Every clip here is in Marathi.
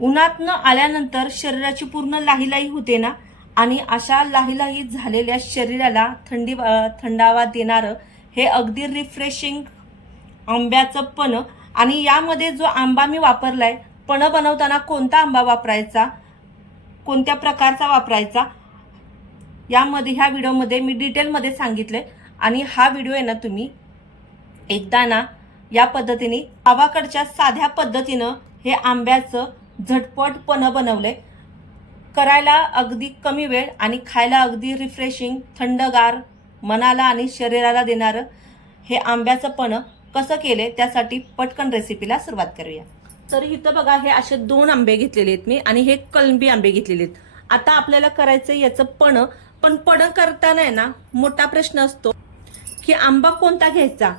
उन्हात न आल्यानंतर शरीराची पूर्ण लाहीलाही होते ना? आणि अशा लाहीलाही झालेल्या शरीराला थंडी थंडावा देणारं हे अगदी रिफ्रेशिंग आंब्याचं पण. आणि यामध्ये जो आंबा मी वापरलाय पण बनवताना कोणता आंबा वापरायचा? कोणत्या प्रकारचा वापरायचा? यामध्ये ह्या व्हिडिओमध्ये मी डिटेलमध्ये सांगितले आणि हा व्हिडिओ आहे ना तुम्ही एकदा ना या पद्धतीने गावाकडच्या साध्या पद्धतीनं हे आंब्याचं झटपटपणं बनवले. करायला अगदी कमी वेळ आणि खायला अगदी रिफ्रेशिंग थंडगार मनाला आणि शरीराला देणारं हे आंब्याचं पण कसं केले त्यासाठी पटकन रेसिपीला सुरुवात करूया. तर इथं बघा हे असे दोन आंबे घेतलेले आहेत मी आणि हे कलंबी आंबे घेतलेले आहेत. आता आपल्याला करायचं याचं पण पण पणं करताना आहे ना मोठा प्रश्न असतो की आंबा कोणता घ्यायचा?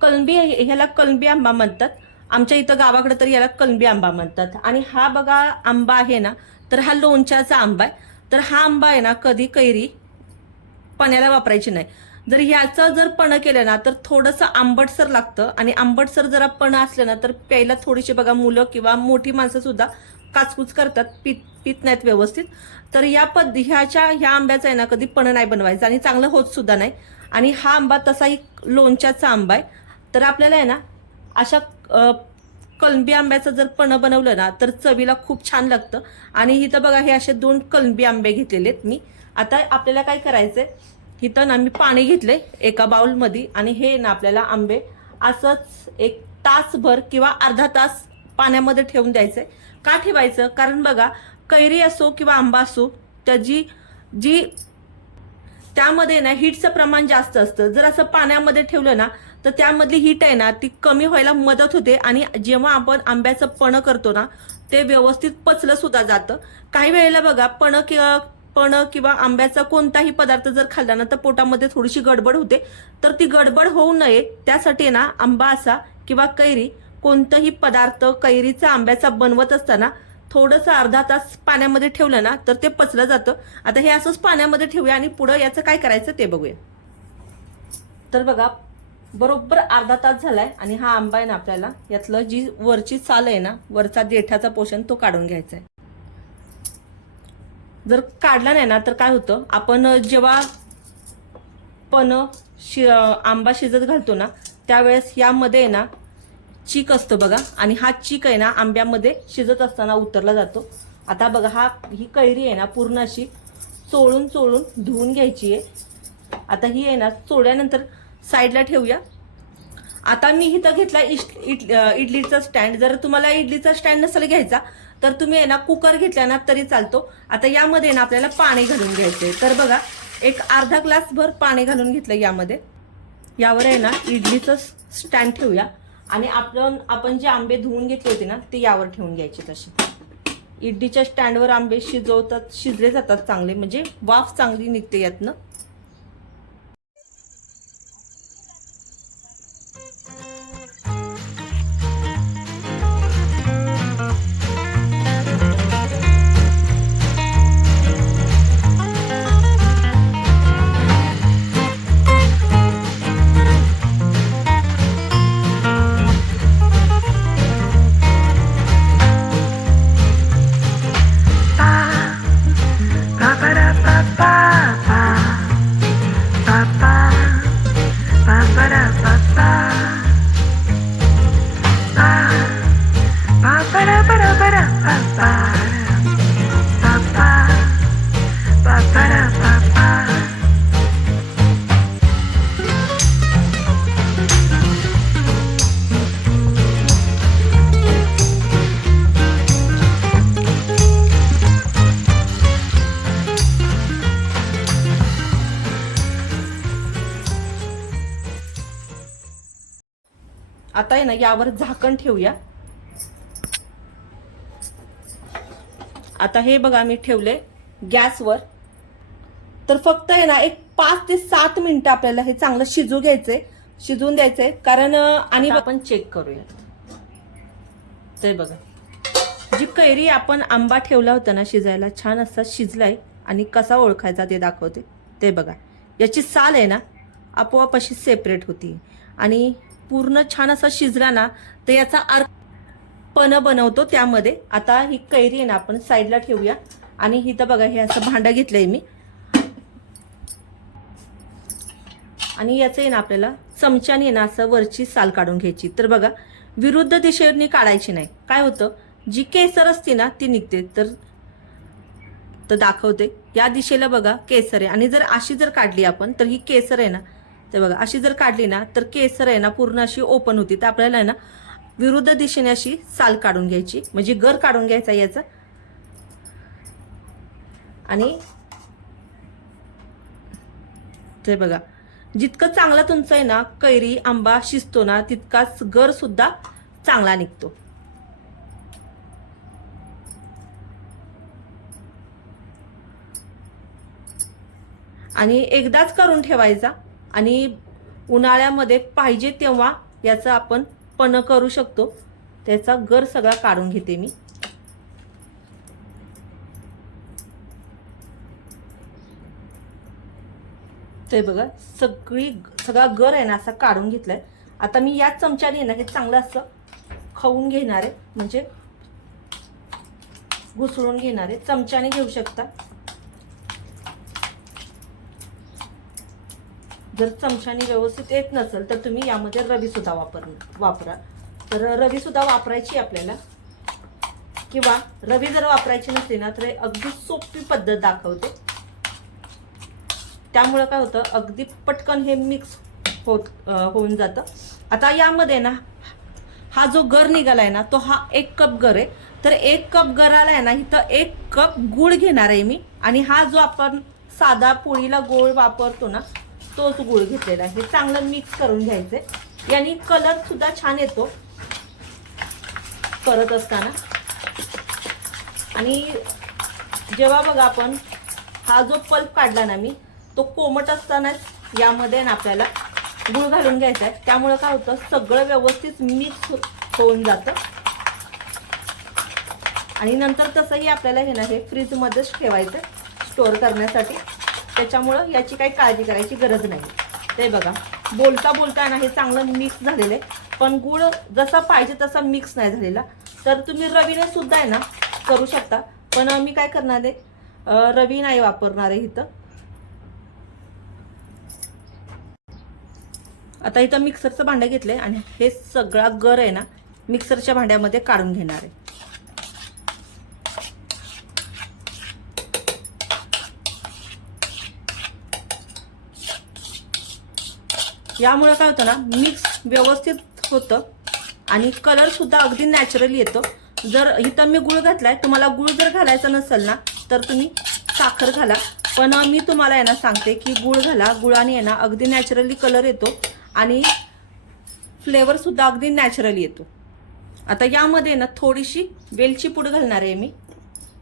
कलंबी ह्याला कलंबी आंबा म्हणतात. आमच्या इथं गावाकडे तर याला कलंबी आंबा म्हणतात. आणि हा बघा आंबा आहे ना तर हा लोणच्याचा आंबा आहे. तर हा आंबा आहे ना कधी कैरी पण्याला वापरायची नाही. जर ह्याचं जर पणं केलं ना तर थोडंसं आंबटसर लागतं. आणि आंबटसर जरा पणं असलं ना तर प्यायला थोडीशी बघा मुलं किंवा मोठी माणसं सुद्धा काचकूच करतात पित पित नाहीत व्यवस्थित. तर या पद ह्याच्या ह्या आंब्याचा आहे ना कधी पणं नाही बनवायचं आणि चांगलं होत सुद्धा नाही. आणि हा आंबा तसाही लोणच्याचा आंबा आहे. तर आपल्याला आहे ना अशा कलंबी आंब्याचं जर पणं बनवलं ना तर चवीला खूप छान लागतं. आणि इथं बघा हे असे दोन कलंबी आंबे घेतलेले आहेत मी. आता आपल्याला काय करायचंय? इथं ना मी पाणी घेतलंय एका बाउलमध्ये आणि हे ना आपल्याला आंबे असंच एक तासभर किंवा अर्धा तास पाण्यामध्ये ठेवून द्यायचंय. का ठेवायचं? कारण बघा कैरी असो किंवा आंबा असो त्याची जी त्यामध्ये ना हीटचं प्रमाण जास्त असतं. जर असं पाण्यामध्ये ठेवलं ना तर त्यामधली हीट आहे ना ती कमी व्हायला मदत होते आणि जेव्हा आपण आंब्याचं पणं करतो ना ते व्यवस्थित पचलं सुद्धा जातं. काही वेळेला बघा पणं किंवा पणं किंवा आंब्याचा कोणताही पदार्थ जर खाल्ला ना तर पोटामध्ये थोडीशी गडबड होते. तर ती गडबड होऊ नये त्यासाठी ना आंबा असा किंवा कैरी कोणतंही पदार्थ कैरीचा आंब्याचा बनवत असताना थोडंसं अर्धा तास पाण्यामध्ये ठेवलं ना तर ते पचलं जातं. आता हे असंच पाण्यामध्ये ठेवूया आणि पुढं याचं काय करायचं ते बघूया. तर बघा बरोबर अर्धा तास झालाय आणि हा आंबा आहे ना आपल्याला यातलं जी वरची साल आहे ना वरचा देठाचा पोषण तो काढून घ्यायचा आहे. जर काढला नाही ना तर काय होतं? आपण जेव्हा पण शि आंबा शिजत घालतो ना त्यावेळेस यामध्ये आहे ना चीक असतो बघा. आणि हा चीक आहे ना आंब्यामध्ये शिजत असताना उतरला जातो. आता बघा हा ही कैरी आहे ना पूर्ण अशी चोळून चोळून धुवून घ्यायची आहे. आता ही आहे ना चोळल्यानंतर साईडला ठेवूया. आता मी इथं घेतला इट इड इडलीचा स्टँड. जर तुम्हाला इडलीचा स्टँड नसेल घ्यायचा तर तुम्ही आहे ना कुकर घेतला ना तरी चालतो. आता यामध्ये ना आपल्याला पाणी घालून घ्यायचंय. तर बघा एक अर्धा ग्लासभर पाणी घालून घेतलं यामध्ये. यावर आहे ना इडलीचं स्टँड ठेवूया. आणि आपण आपण जे आंबे धुवून घेतले होते ना ते यावर ठेवून घ्यायचे तसे. इडलीच्या स्टँडवर आंबे शिजवतात शिजले जातात चांगले. म्हणजे वाफ चांगली निघते यातनं. आता आहे ना यावर झाकण ठेवूया. आता हे बघा मी ठेवले गॅसवर. तर फक्त आहे ना एक पाच ते सात मिनिटं आपल्याला हे चांगलं शिजू घ्यायचंय. शिजवून द्यायचंय. कारण आणि आपण चेक करूया. ते बघा. जी कैरी आपण आंबा ठेवला होता ना शिजायला छान असा शिजलाय आणि कसा ओळखायचा ते दाखवते. ते बघा. याची साल आहे ना आपोआप अशी सेपरेट होती. आणि पूर्ण छान असा शिजला ना तर याचा अर्थ पण बनवतो त्यामध्ये. आता ही कैरी आहे ना आपण साईडला ठेवूया. आणि इथं बघा हे असं भांडं घेतलंय मी. आणि याचं आहे ना आपल्याला चमच्याने ना असं वरची साल काढून घ्यायची. तर बघा विरुद्ध दिशेने काढायची नाही. काय होतं? जी केसर असते ना ती निघते. तर तर दाखवते. या दिशेला बघा केसर आहे. आणि जर अशी जर काढली आपण तर ही केसर आहे ना तर बघा अशी जर काढली ना तर केसर आहे ना पूर्ण अशी ओपन होती. तर आपल्याला आहे ना विरुद्ध दिशेने अशी साल काढून घ्यायची. म्हणजे गर काढून घ्यायचा याचा. आणि ते बघा जितकं चांगला तुमचं आहे ना कैरी आंबा शिजतो ना तितकाच गर सुद्धा चांगला निघतो. आणि एकदाच करून ठेवायचा. आणि उन्हाळ्यामध्ये पाहिजे तेव्हा याचं आपण पण करू शकतो. त्याचा गर सगळा काढून घेते मी. ते बघा सगळी सगळा गर आहे ना असा काढून घेतलाय. आता मी याच चमच्याने ना हे चांगलं असं खाऊन घेणार आहे. म्हणजे घुसळून घेणार आहे. चमच्याने घेऊ शकता. जर चमच्याने व्यवस्थित येत नसेल तर तुम्ही यामध्ये रवी सुद्धा वापर वापरा. तर रवी सुद्धा वापरायची आपल्याला. किंवा रवी जर वापरायची नसली ना तर अगदी सोपी पद्धत दाखवते. त्यामुळं काय होतं अगदी पटकन हे मिक्स होत होऊन जातं. आता यामध्ये ना हा जो गर आहे ना तो हा एक कप गर आहे. तर एक कप गराला आहे ना इथं एक कप गुळ घेणार आहे मी. आणि हा जो आपण साधा पोळीला गोळ वापरतो ना तोच गुळ घेतलेला आहे. हे चांगलं मिक्स करून घ्यायचं याने कलर सुद्धा छान येतो. करत असताना. आणि जेव्हा बघा आपण हा जो पल्प काढला ना मी तो कोमट असतानाच यामध्ये ना आपल्याला गुळ घालून घ्यायचा आहे. त्यामुळं काय होतं सगळं व्यवस्थित मिक्स हो-, होऊन जातं. आणि नंतर तसंही आपल्याला हे ना हे फ्रीजमध्येच ठेवायचं स्टोअर करण्यासाठी. त्याच्यामुळं याची काही काळजी करायची गरज नाही. ते बघा बोलता बोलता ना हे चांगलं मिक्स झालेलं आहे. पण गुळ जसा पाहिजे तसा मिक्स नाही झालेला. तर तुम्ही रवीने सुद्धा आहे ना करू शकता. पण मी काय करणार आहे? रवी नाही वापरणार आहे इथं. आता इथं मिक्सरचं भांडं घेतलंय आणि हे सगळा गर आहे ना मिक्सरच्या भांड्यामध्ये काढून घेणार आहे. यामुळे काय होतं ना मिक्स व्यवस्थित होतं आणि कलर सुद्धा अगदी नॅचरली येतो. जर इथं मी गुळ घातलाय तुम्हाला गुळ जर घालायचा नसेल ना तर तुम्ही साखर घाला. पण मी तुम्हाला आहे ना सांगते की गुळ घाला. गुळाने आहे ना अगदी नॅचरली कलर येतो आणि फ्लेवरसुद्धा अगदी नॅचरली येतो. आता यामध्ये ना थोडीशी वेलची पूड घालणार आहे मी.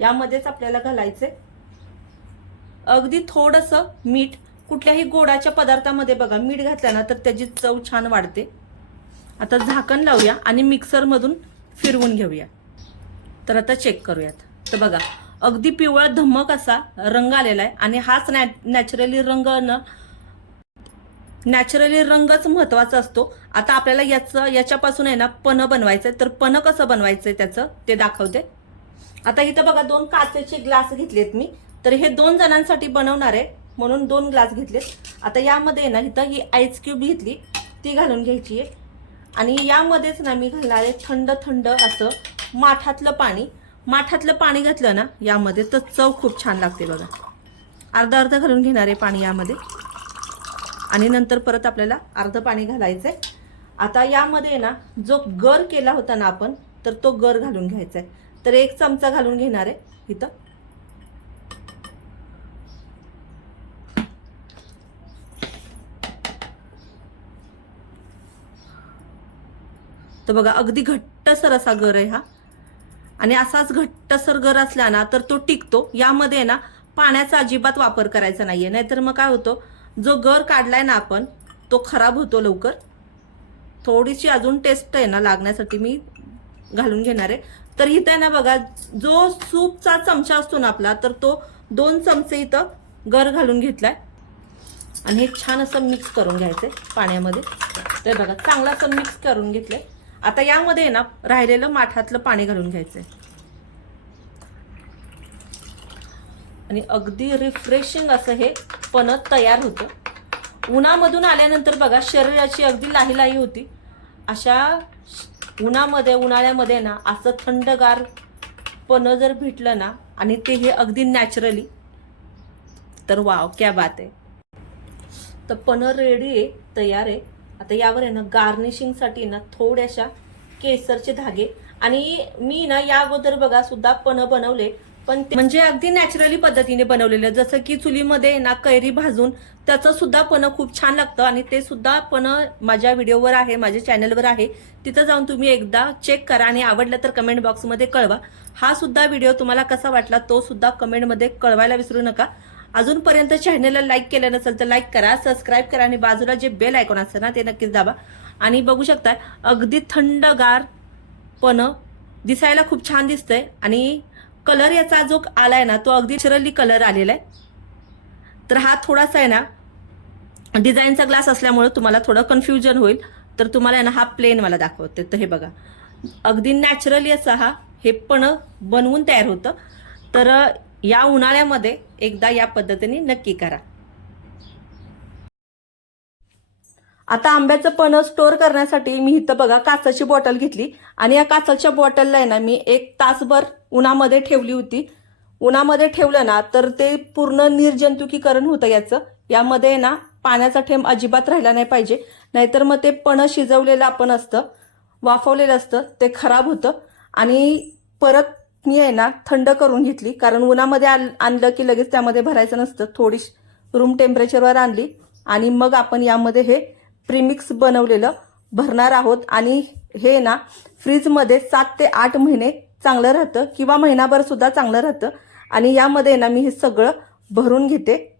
यामध्येच आपल्याला घालायचंय. अगदी थोडंसं मीठ कुठल्याही गोडाच्या पदार्थामध्ये बघा मीठ घातलं ना तर त्याची चव छान वाढते. आता झाकण लावूया आणि मिक्सरमधून फिरवून घेऊया. तर आता चेक करूयात. तर बघा अगदी पिवळा धमक असा रंग आलेला आहे आणि हाच नॅ नॅचरली रंग न नॅचरली रंगच महत्त्वाचा असतो. आता आपल्याला याचं याच्यापासून आहे ना पन आहे तर पन कसं बनवायचं आहे त्याचं ते दाखवते. आता इथं बघा दोन काचेचे ग्लास घेतलेत मी. तर हे दोन जणांसाठी बनवणार आहे. म्हणून दोन ग्लास घेतलेत. आता यामध्ये ना इथं ही आईस क्यूब घेतली ती घालून घ्यायची आहे. आणि यामध्येच ना मी घालणार आहे थंड थंड असं माठातलं पाणी. माठातलं पाणी घातलं ना यामध्ये तर चव खूप छान लागते बघा. अर्धा अर्ध घालून घेणार आहे पाणी यामध्ये. आणि नंतर परत आपल्याला अर्ध पाणी घालायचं आहे आता यामध्ये ना जो गर केला होता ना आपण तर तो गर घालून घ्यायचा आहे तर एक चमचा घालून घेणार आहे इथं. तर बघा अगदी घट्टसर असा गर आहे हा. आणि असाच घट्टसर गर असला ना तर तो टिकतो. यामध्ये ना पाण्याचा अजिबात वापर करायचा नाहीये. नाहीतर मग काय होतो जो गर काढलाय ना आपण तो खराब होतो लवकर. थोडीशी अजून टेस्ट आहे ना लागण्यासाठी मी घालून घेणार आहे. तर इथं आहे ना बघा जो सूपचा चमचा असतो ना आपला तर तो दोन चमचे इथं गर घालून घेतलाय. आणि हे छान असं मिक्स करून घ्यायचंय पाण्यामध्ये. तर बघा चांगलं असं मिक्स करून घेतलंय. आता यामध्ये ना राहिलेलं माठातलं पाणी घालून घ्यायचंय. आणि अगदी रिफ्रेशिंग असं हे पणत तयार होतं. उन्हामधून आल्यानंतर बघा शरीराची अगदी लाही लाही होती. अशा उन्हामध्ये उन्हाळ्यामध्ये ना असं थंडगार पणं जर भेटलं ना आणि ते हे अगदी नॅचरली तर वाव क्या बात आहे. तर पणं रेडी आहे तयार आहे. आता यावर आहे ना गार्निशिंगसाठी ना थोड्याशा केसरचे धागे. आणि मी ना या अगोदर बघा सुद्धा पणं बनवले. पण म्हणजे अगदी नॅचरली पद्धतीने बनवलेलं. जसं की चुलीमध्ये ना कैरी भाजून त्याचं सुद्धा पणं खूप छान लागतं. आणि ते सुद्धा पण माझ्या व्हिडिओवर आहे माझ्या चॅनलवर आहे. तिथं जाऊन तुम्ही एकदा चेक करा आणि आवडलं तर कमेंट बॉक्समध्ये कळवा. हा सुद्धा व्हिडिओ तुम्हाला कसा वाटला तो सुद्धा कमेंटमध्ये कळवायला विसरू नका. अजूनपर्यंत चॅनलला लाईक केलं नसेल तर लाईक करा सबस्क्राईब करा आणि बाजूला जे बेल आयकॉन असतं ना ते नक्कीच दाबा. आणि बघू शकता अगदी थंडगार पण दिसायला खूप छान दिसतंय. आणि कलर याचा जो आलाय ना तो अगदी नॅचरली कलर आलेला आहे. तर हा थोडासा आहे ना डिझाईनचा ग्लास असल्यामुळे तुम्हाला थोडं कन्फ्युजन होईल. तर तुम्हाला आहे ना हा प्लेन मला दाखवते. तर हे बघा. अगदी नॅचरली असा हा हे पण बनवून तयार होतं. तर या उन्हाळ्यामध्ये एकदा या पद्धतीने नक्की करा. आता आंब्याचं पण स्टोअर करण्यासाठी मी इथं बघा काचाची बॉटल घेतली. आणि या काचाच्या बॉटलला आहे ना मी एक तासभर उन्हामध्ये ठेवली होती. उन्हामध्ये ठेवलं ना तर ते पूर्ण निर्जंतुकीकरण होतं याचं. यामध्ये ना पाण्याचा थेंब अजिबात राहिला नाही पाहिजे. नाहीतर मग ते पण शिजवलेलं आपण असतं वाफवलेलं असतं ते खराब होतं. आणि परत मी आहे ना थंड करून घेतली. कारण उन्हामध्ये आण- आणलं की लगेच त्यामध्ये भरायचं नसतं. थोडी रूम टेम्परेचरवर आणली. आणि मग आपण यामध्ये हे प्रीमिक्स बनवलेलं भरणार आहोत. आणि हे ना फ्रीजमध्ये सात ते आठ महिने चांगलं राहतं. किंवा महिनाभर सुद्धा चांगलं राहतं. आणि यामध्ये ना मी हे सगळं भरून घेते.